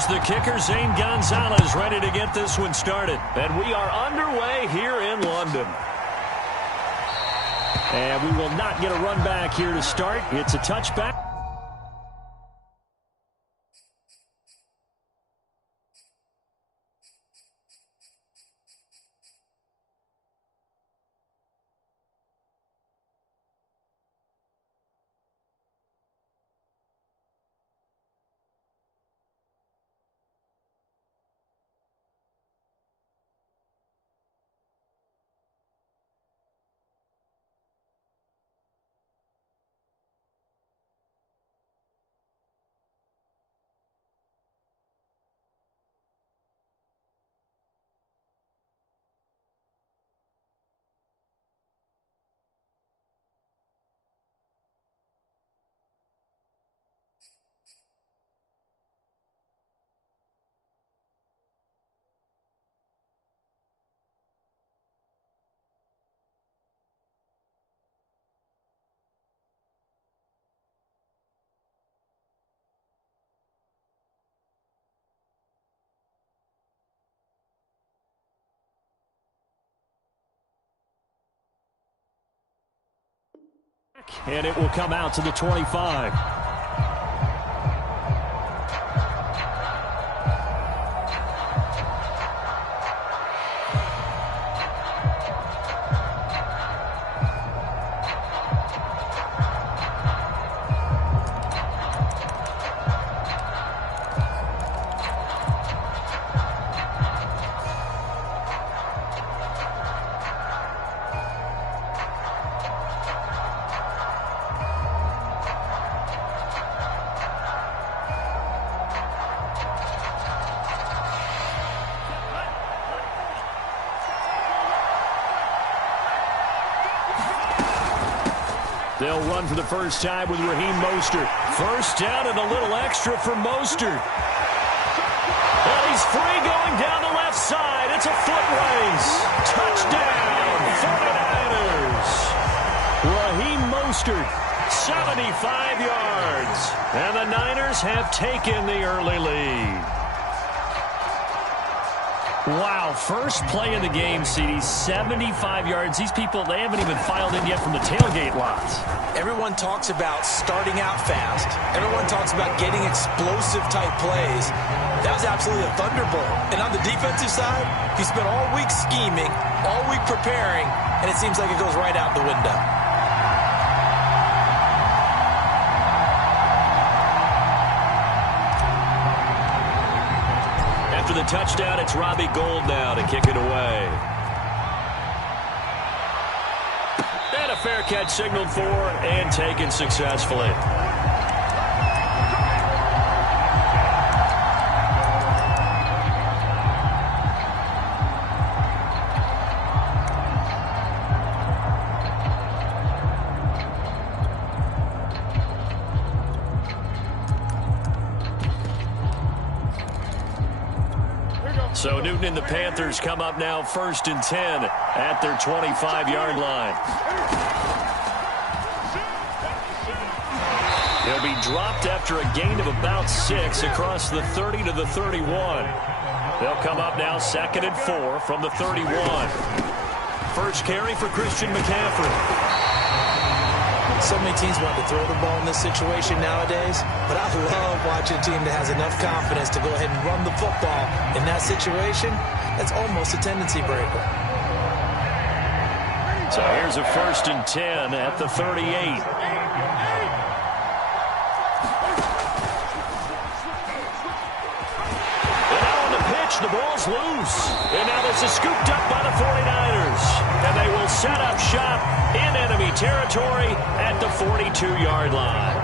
Here's the kicker, Zane Gonzalez, ready to get this one started. And we are underway here in London. And we will not get a run back here to start. It's a touchback. And it will come out to the 25. They'll run for the first time with Raheem Mostert. First down and a little extra for Mostert. And he's free going down the left side. It's a foot race. Touchdown, 49ers. Raheem Mostert, 75 yards. And the Niners have taken the early lead. Wow, first play of the game, CD, 75 yards. These people, they haven't even filed in yet from the tailgate lots. Everyone talks about starting out fast. Everyone talks about getting explosive-type plays. That was absolutely a thunderbolt. And on the defensive side, he spent all week scheming, all week preparing, and it seems like it goes right out the window. After the touchdown, it's Robbie Gould now to kick it away. And a fair catch signaled for and taken successfully. So Newton and the Panthers come up now 1st and 10 at their 25-yard line. He'll be dropped after a gain of about 6 across the 30 to the 31. They'll come up now 2nd and 4 from the 31. First carry for Christian McCaffrey. So many teams want to throw the ball in this situation nowadays, but I love watching a team that has enough confidence to go ahead and run the football in that situation. That's almost a tendency breaker. So here's a 1st and 10 at the 38. And now on the pitch, the ball's loose. And now this is scooped up by the 49ers. And they will set up shop in enemy territory at the 42-yard line.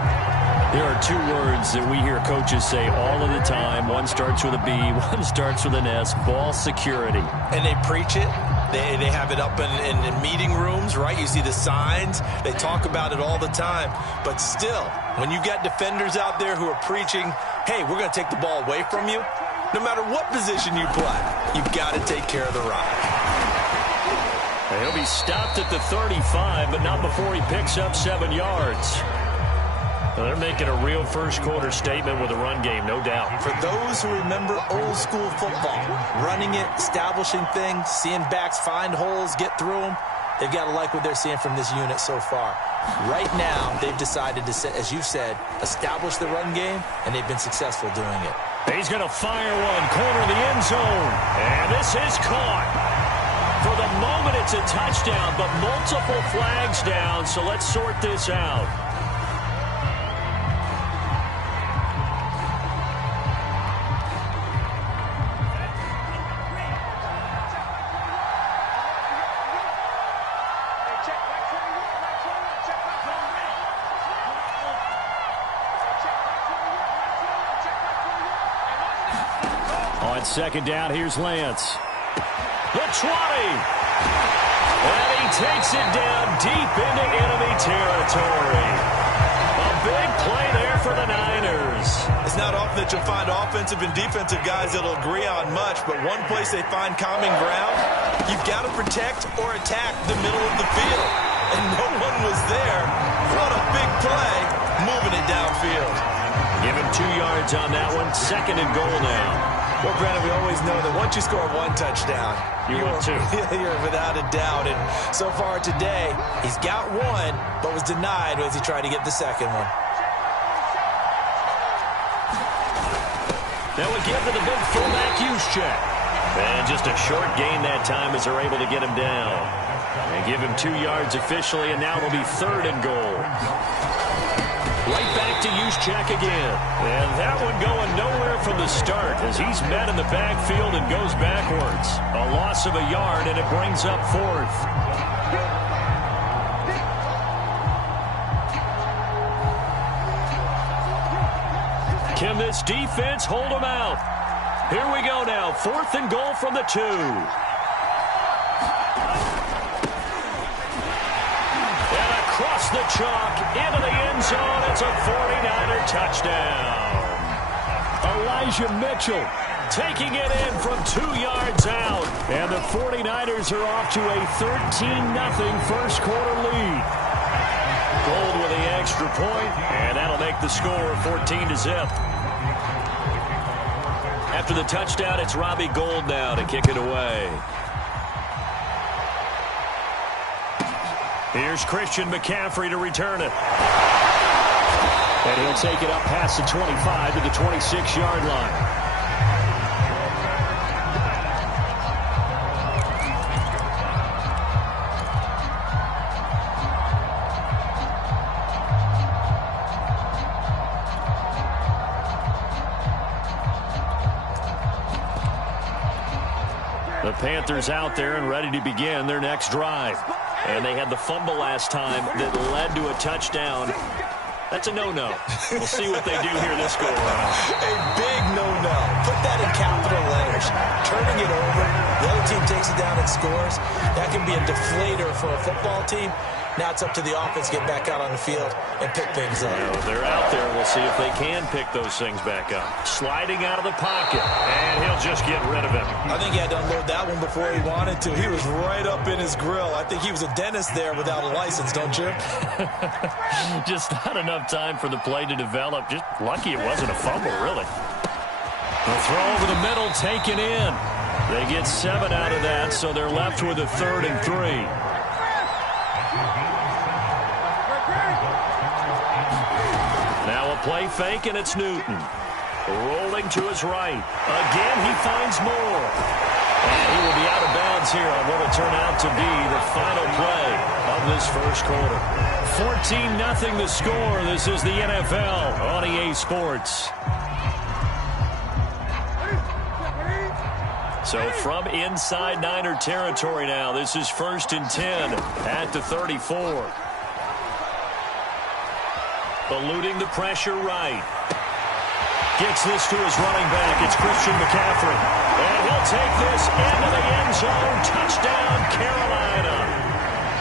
There are 2 words that we hear coaches say all of the time. One starts with a B, one starts with an S, ball security. And they preach it. They have it up in meeting rooms, right? You see the signs. They talk about it all the time. But still, when you got defenders out there who are preaching, hey, we're going to take the ball away from you, no matter what position you play, you've got to take care of the rock. He'll be stopped at the 35, but not before he picks up 7 yards. Well, they're making a real first-quarter statement with a run game, no doubt. For those who remember old-school football, running it, establishing things, seeing backs find holes, get through them, they've got to like what they're seeing from this unit so far. Right now, they've decided to, as you said, establish the run game, and they've been successful doing it. He's going to fire one, corner of the end zone, and this is caught. For the moment, it's a touchdown, but multiple flags down, so let's sort this out. On second down, here's Lance. The 20. And he takes it down deep into enemy territory. A big play there for the Niners. It's not often that you'll find offensive and defensive guys that'll agree on much, but one place they find common ground, you've got to protect or attack the middle of the field. And no one was there. What a big play, moving it downfield. Give him 2 yards on that one. Second and goal now. Well, Brandon, we always know that once you score one touchdown, you're without a doubt. And so far today, he's got one, but was denied as he tried to get the second one. That would give to the big fullback Juszczyk. And just a short gain that time as they're able to get him down. And give him 2 yards officially, and now it'll be third and goal. Right back to Juszczyk again. And that one going nowhere from the start as he's met in the backfield and goes backwards. A loss of a yard, and it brings up fourth. Can this defense hold them out? Here we go now. Fourth and goal from the 2. Across the chalk, into the end zone. It's a 49er touchdown. Elijah Mitchell taking it in from 2 yards out. And the 49ers are off to a 13-0 first quarter lead. Gold with the extra point, and that'll make the score 14-0. After the touchdown, it's Robbie Gould now to kick it away. Here's Christian McCaffrey to return it. And he'll take it up past the 25 to the 26-yard line. The Panthers out there and ready to begin their next drive. And they had the fumble last time that led to a touchdown. That's a no-no. We'll see what they do here this go-around. A big no-no. Put that in capital letters. Turning it over, the other team takes it down and scores. That can be a deflator for a football team. Now it's up to the offense to get back out on the field and pick things up. Well, they're out there. We'll see if they can pick those things back up. Sliding out of the pocket, and he'll just get rid of it. I think he had to unload that one before he wanted to. He was right up in his grill. I think he was a dentist there without a license, don't you? Just not enough time for the play to develop. Just lucky it wasn't a fumble, really. The throw over the middle taken in. They get 7 out of that, so they're left with a 3rd and 3. Now a play fake, and it's Newton. Rolling to his right. Again, he finds more. And he will be out of bounds here on what will turn out to be the final play of this first quarter. 14-0 the score. This is the NFL on EA Sports. So from inside Niner territory now, this is 1st and 10 at the 34. Eluding the pressure right. Gets this to his running back. It's Christian McCaffrey. And he'll take this into the end zone. Touchdown, Carolina.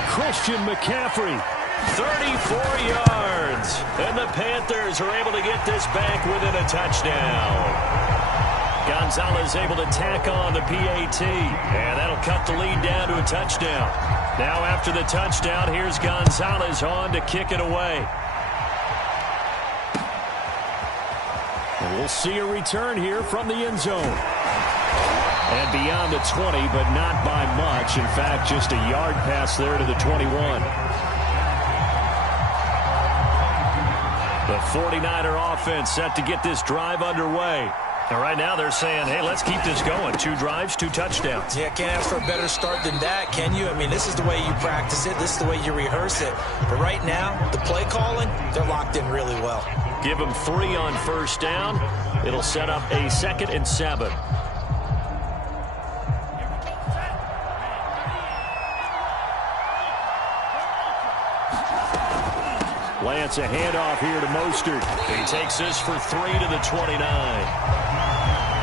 Christian McCaffrey, 34 yards. And the Panthers are able to get this back within a touchdown. Gonzalez able to tack on the PAT. And that'll cut the lead down to a touchdown. Now after the touchdown, here's Gonzalez on to kick it away. We'll see a return here from the end zone. And beyond the 20, but not by much. In fact, just a yard pass there to the 21. The 49er offense set to get this drive underway. And right now they're saying, hey, let's keep this going. 2 drives, 2 touchdowns. Yeah, can't ask for a better start than that, can you? I mean, this is the way you practice it. This is the way you rehearse it. But right now, the play calling, they're locked in really well. Give them 3 on first down. It'll set up a 2nd and 7. Lance, a handoff here to Mostert. He takes this for 3 to the 29.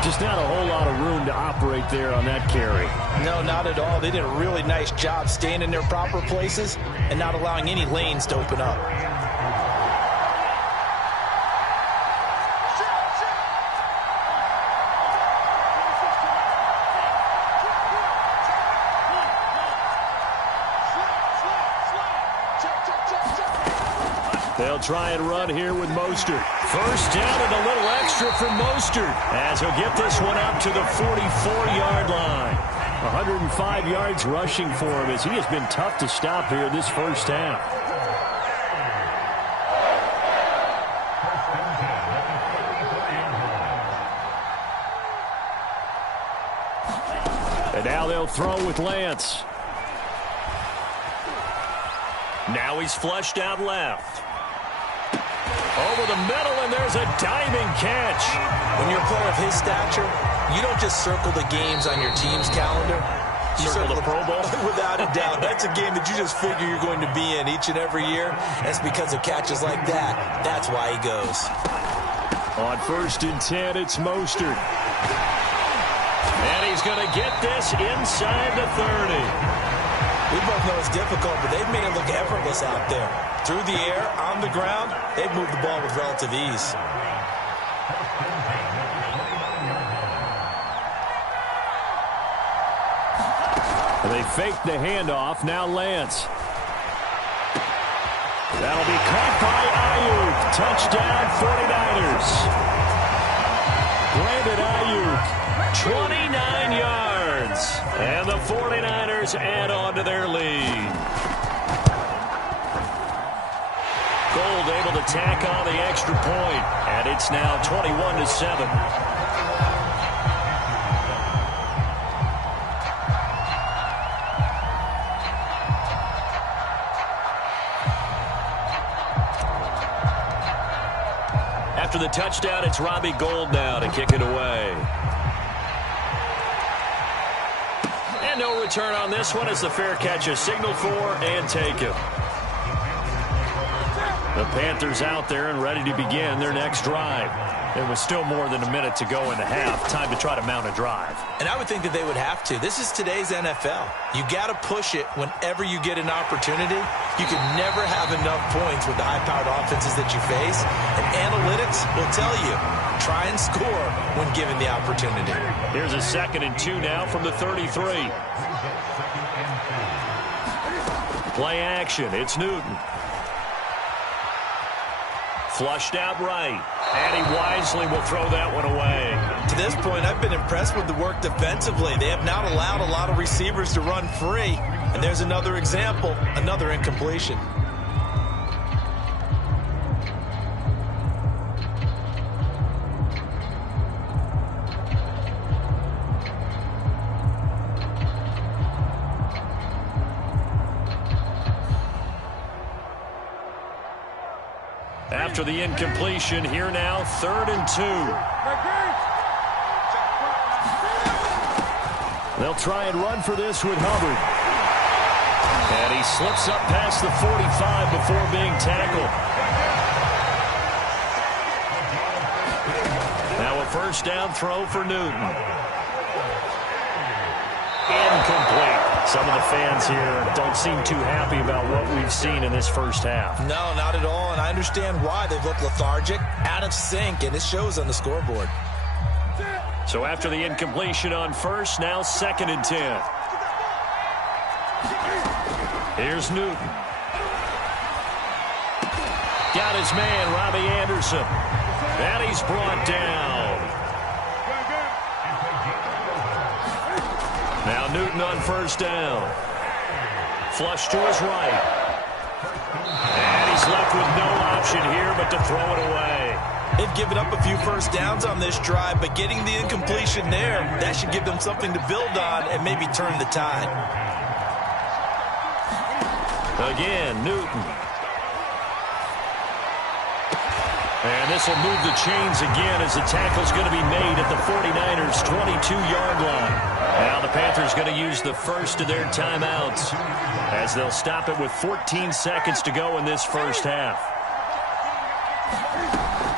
Just not a whole lot of room to operate there on that carry. No, not at all. They did a really nice job staying in their proper places and not allowing any lanes to open up. They'll try and run here with Mostert. First down and a little extra for Mostert as he'll get this one up to the 44-yard line. 105 yards rushing for him as he has been tough to stop here this first half. And now they'll throw with Lance. Now he's flushed out left. Over the middle, and there's a diving catch. When you're a player of his stature, you don't just circle the games on your team's calendar. You circle the Pro Bowl? Without a doubt. That's a game that you just figure you're going to be in each and every year. That's because of catches like that. That's why he goes. On 1st and 10, it's Mostert. And he's going to get this inside the 30. We both know it's difficult, but they've made it look effortless out there. Through the air, on the ground, they've moved the ball with relative ease. They faked the handoff. Now Lance. That'll be caught by Ayuk. Touchdown, 49ers. Brandon Ayuk, 29 yards. And the 49ers add on to their lead. Gold able to tack on the extra point, and it's now 21-7. After the touchdown, it's Robbie Gould now to kick it away. And no return on this one as the fair catch is signaled for and taken. The Panthers out there and ready to begin their next drive. There was still more than a minute to go in the half. Time to try to mount a drive. And I would think that they would have to. This is today's NFL. You got to push it whenever you get an opportunity. You can never have enough points with the high-powered offenses that you face. And analytics will tell you, try and score when given the opportunity. Here's a 2nd and 2 now from the 33. Play action. It's Newton. Flushed out right. And he wisely will throw that one away. To this point, I've been impressed with the work defensively. They have not allowed a lot of receivers to run free. And there's another example, another incompletion. After the incompletion, here now, 3rd and 2. They'll try and run for this with Hubbard. And he slips up past the 45 before being tackled. Now a 1st down throw for Newton. Incomplete. Some of the fans here don't seem too happy about what we've seen in this first half. No, not at all, and I understand why. They've looked lethargic, out of sync, and it shows on the scoreboard. So after the incompletion on 1st, now 2nd and 10. Here's Newton. Got his man, Robbie Anderson. And he's brought down. Now Newton on first down. Flush to his right. And he's left with no option here but to throw it away. They've given up a few first downs on this drive, but getting the incompletion there, that should give them something to build on and maybe turn the tide. Again, Newton. And this will move the chains again as the tackle's going to be made at the 49ers' 22-yard line. Now the Panthers going to use the first of their timeouts as they'll stop it with 14 seconds to go in this first half.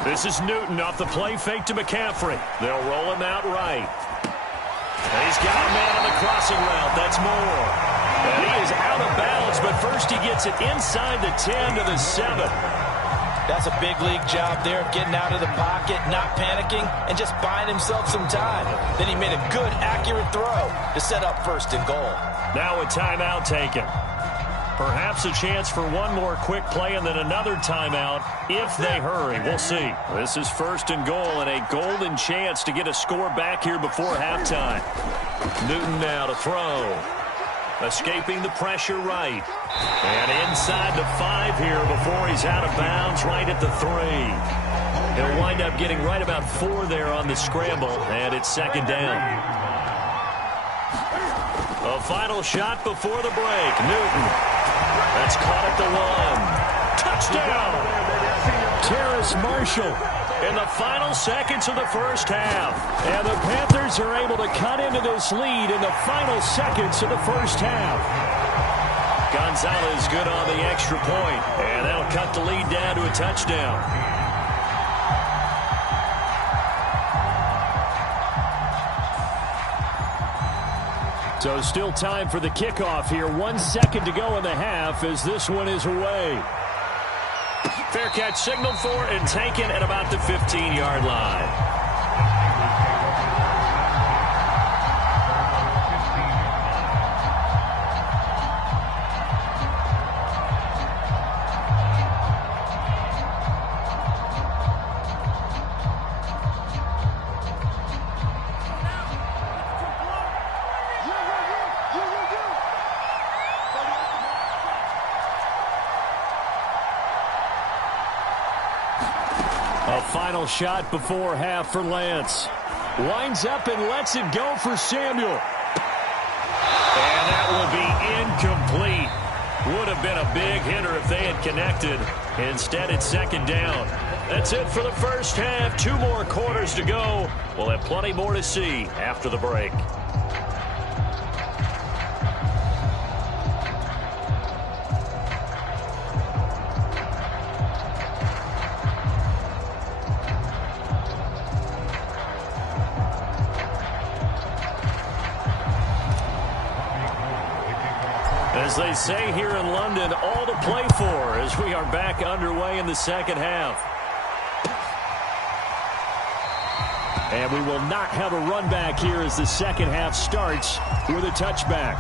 This is Newton off the play fake to McCaffrey. They'll roll him out right. And he's got a man on the crossing route. That's Moore. And he is out of bounds, but first he gets it inside the 10 to the 7. That's a big league job there of getting out of the pocket, not panicking, and just buying himself some time. Then he made a good, accurate throw to set up first and goal. Now a timeout taken. Perhaps a chance for one more quick play and then another timeout if they hurry. We'll see. This is first and goal and a golden chance to get a score back here before halftime. Newton now to throw. Escaping the pressure right. And inside the 5 here before he's out of bounds right at the 3. He'll wind up getting right about 4 there on the scramble, and it's second down. A final shot before the break. Newton. That's caught at the 1. Touchdown! Terrace Marshall in the final seconds of the first half. And the Panthers are able to cut into this lead in the final seconds of the first half. Gonzalez good on the extra point, and that'll cut the lead down to a touchdown. So still time for the kickoff here. 1 second to go in the half as this one is away. Fair catch signaled for and taken at about the 15-yard line. A final shot before half for Lance. Winds up and lets it go for Samuel. And that will be incomplete. Would have been a big hitter if they had connected. Instead, it's second down. That's it for the first half. 2 more quarters to go. We'll have plenty more to see after the break. As they say here in London, all to play for as we are back underway in the second half. And we will not have a run back here as the second half starts with a touchback.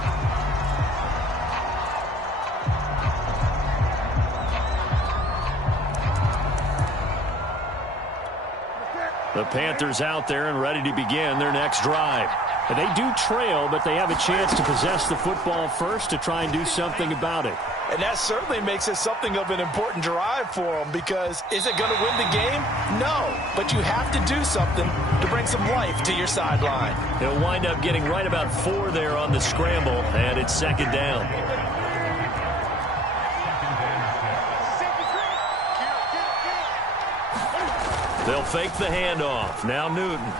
The Panthers out there and ready to begin their next drive. And they do trail, but they have a chance to possess the football first to try and do something about it. And that certainly makes it something of an important drive for them, because is it going to win the game? No, but you have to do something to bring some life to your sideline. He'll wind up getting right about 4 there on the scramble, and it's second down. They'll fake the handoff. Now Newton.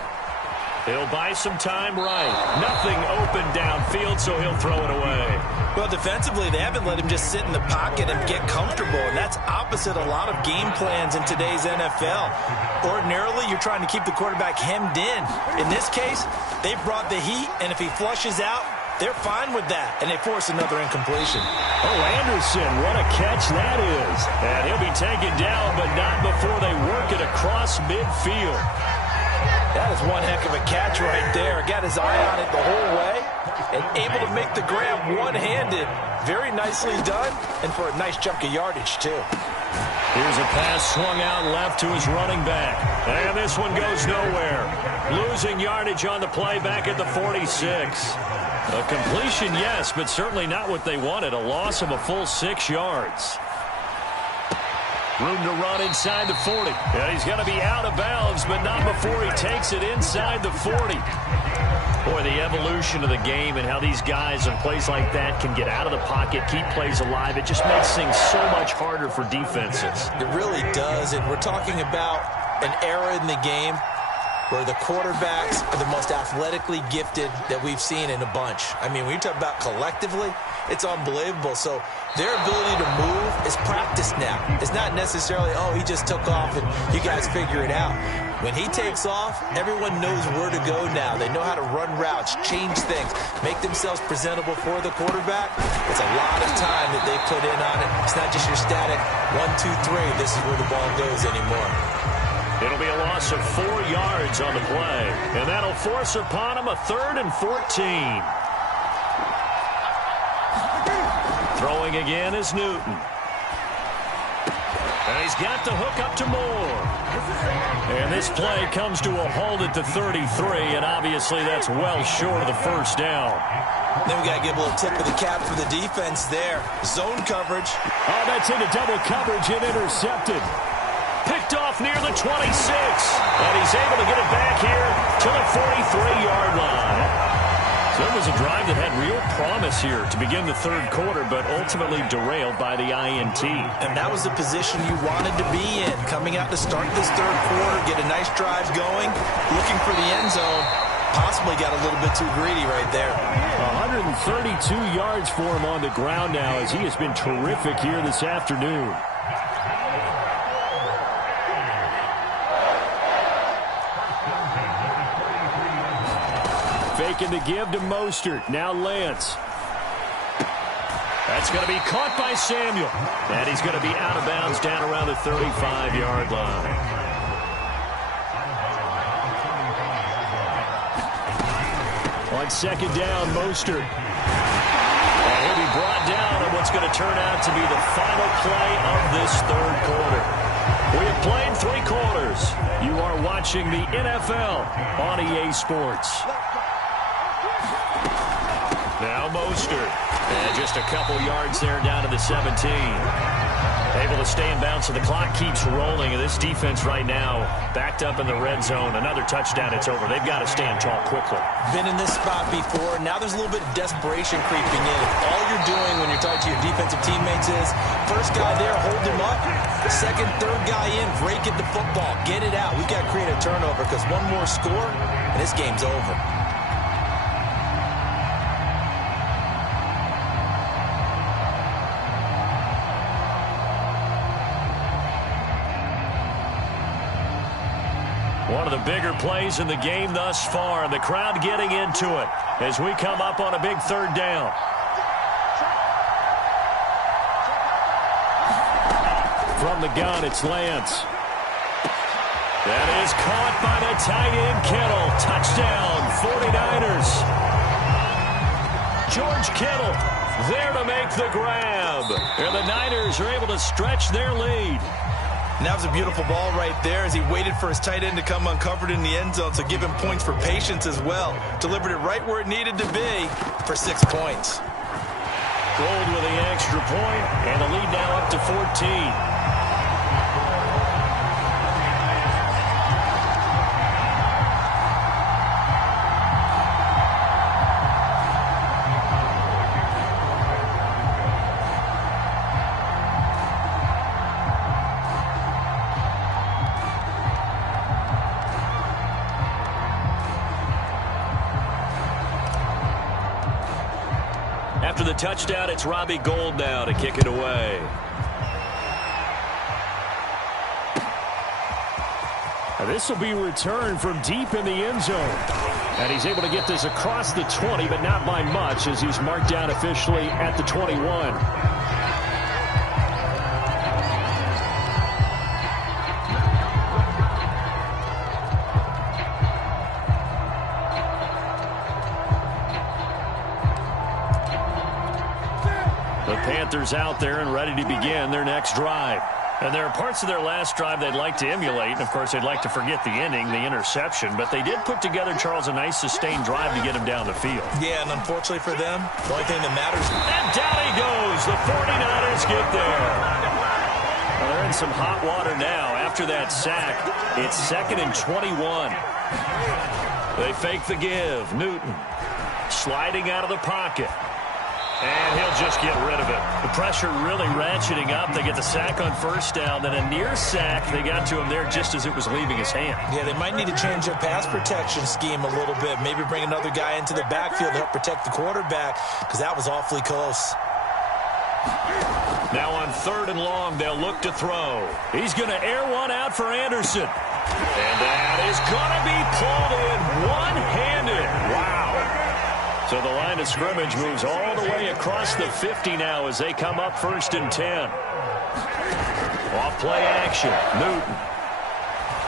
He'll buy some time right. Nothing open downfield, so he'll throw it away. Well, defensively, they haven't let him just sit in the pocket and get comfortable, and that's opposite a lot of game plans in today's NFL. Ordinarily, you're trying to keep the quarterback hemmed in. In this case, they've brought the heat, and if he flushes out, they're fine with that, and they force another incompletion. Oh, Anderson, what a catch that is. And he'll be taken down, but not before they work it across midfield. That is one heck of a catch right there. Got his eye on it the whole way and able to make the grab one-handed. Very nicely done, and for a nice chunk of yardage, too. Here's a pass swung out left to his running back. And this one goes nowhere. Losing yardage on the play back at the 46. A completion, yes, but certainly not what they wanted. A loss of a full 6 yards. Room to run inside the 40. And he's going to be out of bounds, but not before he takes it inside the 40. Boy, the evolution of the game and how these guys in plays like that can get out of the pocket, keep plays alive, it just makes things so much harder for defenses. It really does, and we're talking about an era in the game where the quarterbacks are the most athletically gifted that we've seen in a bunch. I mean, when you talk about collectively, it's unbelievable. So their ability to move is practiced now. It's not necessarily, oh, he just took off and you guys figure it out. When he takes off, everyone knows where to go now. They know how to run routes, change things, make themselves presentable for the quarterback. It's a lot of time that they put in on it. It's not just your static 1, 2, 3. This is where the ball goes anymore. It'll be a loss of 4 yards on the play, and that'll force upon him a 3rd and 14. Throwing again is Newton. And he's got the hook up to Moore. And this play comes to a halt at the 33, and obviously that's well short of the first down. Then we got to give a little tip of the cap for the defense there. Zone coverage. Oh, that's into double coverage and intercepted. Picked off near the 26. And he's able to get it back here to the 43-yard line. So it was a drive that had real promise here to begin the third quarter, but ultimately derailed by the INT. And that was the position you wanted to be in, coming out to start this third quarter, get a nice drive going, looking for the end zone. Possibly got a little bit too greedy right there. 132 yards for him on the ground now, as he has been terrific here this afternoon. Faking the give to Mostert. Now Lance. That's going to be caught by Samuel. And he's going to be out of bounds down around the 35-yard line. On second down, Mostert. And he'll be brought down on what's going to turn out to be the final play of this third quarter. We have played 3 quarters. You are watching the NFL on EA Sports. Now Mostert. And just a couple yards there down to the 17. Able to stay in bounds, so the clock keeps rolling. And this defense right now backed up in the red zone. Another touchdown, it's over. They've got to stand tall quickly. Been in this spot before. Now there's a little bit of desperation creeping in. All you're doing when you're talking to your defensive teammates is, first guy there, hold him up. Second, third guy in, break it the football. Get it out. We've got to create a turnover because one more score, and this game's over. One of the bigger plays in the game thus far, and the crowd getting into it as we come up on a big third down. From the gun, it's Lance. That is caught by the tight end, Kittle. Touchdown, 49ers. George Kittle there to make the grab. And the Niners are able to stretch their lead. And that was a beautiful ball right there as he waited for his tight end to come uncovered in the end zone, so give him points for patience as well. Delivered it right where it needed to be for 6 points. Gold with the extra point, and the lead now up to 14. After the touchdown, it's Robbie Gould now to kick it away. Now this will be returned from deep in the end zone. And he's able to get this across the 20, but not by much, as he's marked down officially at the 21. Panthers out there and ready to begin their next drive. And there are parts of their last drive they'd like to emulate. And, of course, they'd like to forget the inning, the interception. But they did put together, Charles, a nice sustained drive to get him down the field. Yeah, and unfortunately for them, the only thing that matters. And down he goes. The 49ers get there. Well, they're in some hot water now. After that sack, it's 2nd and 21. They fake the give. Newton sliding out of the pocket. And he'll just get rid of it. The pressure really ratcheting up. They get the sack on first down. Then a near sack. They got to him there just as it was leaving his hand. Yeah, they might need to change their pass protection scheme a little bit. Maybe bring another guy into the backfield to help protect the quarterback, because that was awfully close. Now on 3rd and long, they'll look to throw. He's going to air one out for Anderson. And that is going to be pulled in one-handed. Wow. So the line of scrimmage moves all the way across the 50 now as they come up 1st and 10. Off play action. Newton.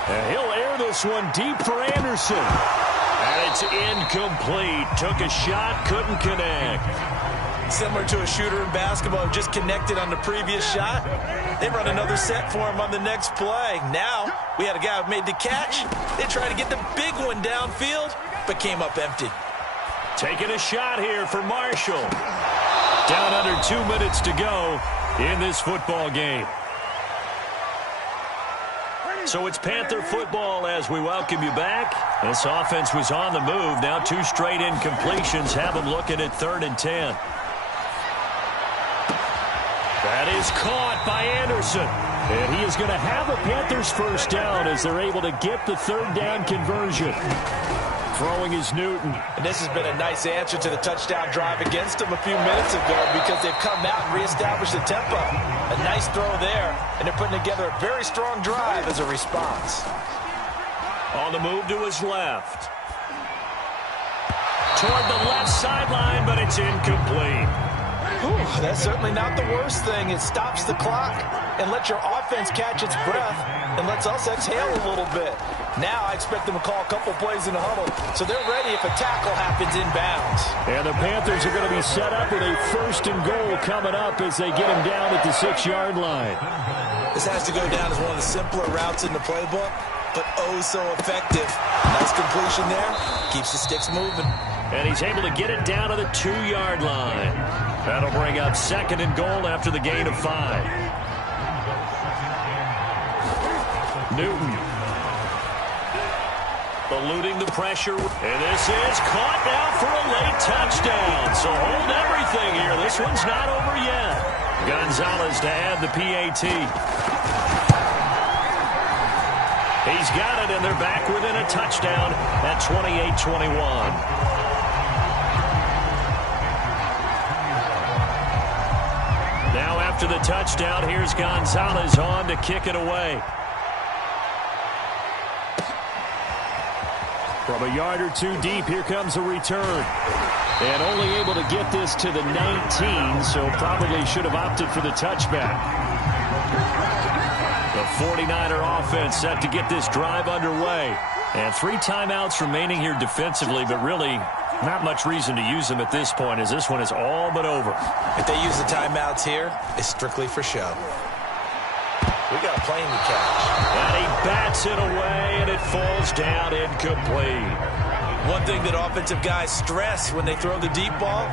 And he'll air this one deep for Anderson. And it's incomplete. Took a shot, couldn't connect. Similar to a shooter in basketball who just connected on the previous shot. They run another set for him on the next play. Now, we had a guy who made the catch. They tried to get the big one downfield, but came up empty. Taking a shot here for Marshall. Down under 2 minutes to go in this football game. So it's Panther football as we welcome you back. This offense was on the move. Now 2 straight incompletions have them looking at 3rd and 10. That is caught by Anderson. And he is going to have a Panthers first down as they're able to get the 3rd down conversion. Throwing is Newton. And this has been a nice answer to the touchdown drive against them a few minutes ago, because they've come out and reestablished the tempo. A nice throw there, and they're putting together a very strong drive as a response. On the move to his left. Toward the left sideline, but it's incomplete. Whew, that's certainly not the worst thing. It stops the clock and lets your offense catch its breath and lets us exhale a little bit. Now I expect them to call a couple plays in the huddle, so they're ready if a tackle happens inbounds. And the Panthers are going to be set up with a 1st and goal coming up as they get him down at the 6-yard line. This has to go down as one of the simpler routes in the playbook, but oh so effective. Nice completion there. Keeps the sticks moving. And he's able to get it down to the 2-yard line. That'll bring up 2nd and goal after the gain of 5. Newton. Eluding the pressure. And this is caught now for a late touchdown. So hold everything here. This one's not over yet. Gonzalez to add the PAT. He's got it, and they're back within a touchdown at 28-21. Now after the touchdown, here's Gonzalez on to kick it away. From a yard or 2 deep, here comes a return. And only able to get this to the 19, so probably should have opted for the touchback. The 49er offense set to get this drive underway. And 3 timeouts remaining here defensively, but really not much reason to use them at this point, as this one is all but over. If they use the timeouts here, it's strictly for show. We got a plane to catch. And he bats it away, and it falls down incomplete. One thing that offensive guys stress when they throw the deep ball,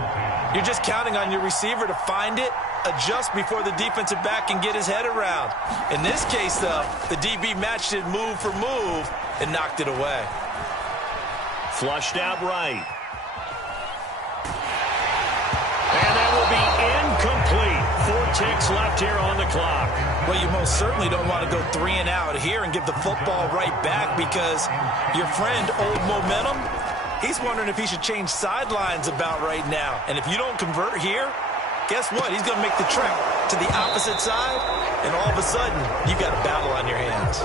you're just counting on your receiver to find it, adjust before the defensive back can get his head around. In this case, though, the DB matched it move for move and knocked it away. Flushed out right. And that will be incomplete. 4 ticks left here on the clock. Well, you most certainly don't want to go 3 and out here and give the football right back, because your friend, Old Momentum, he's wondering if he should change sidelines about right now. And if you don't convert here, guess what? He's going to make the trek to the opposite side, and all of a sudden, you've got a battle on your hands.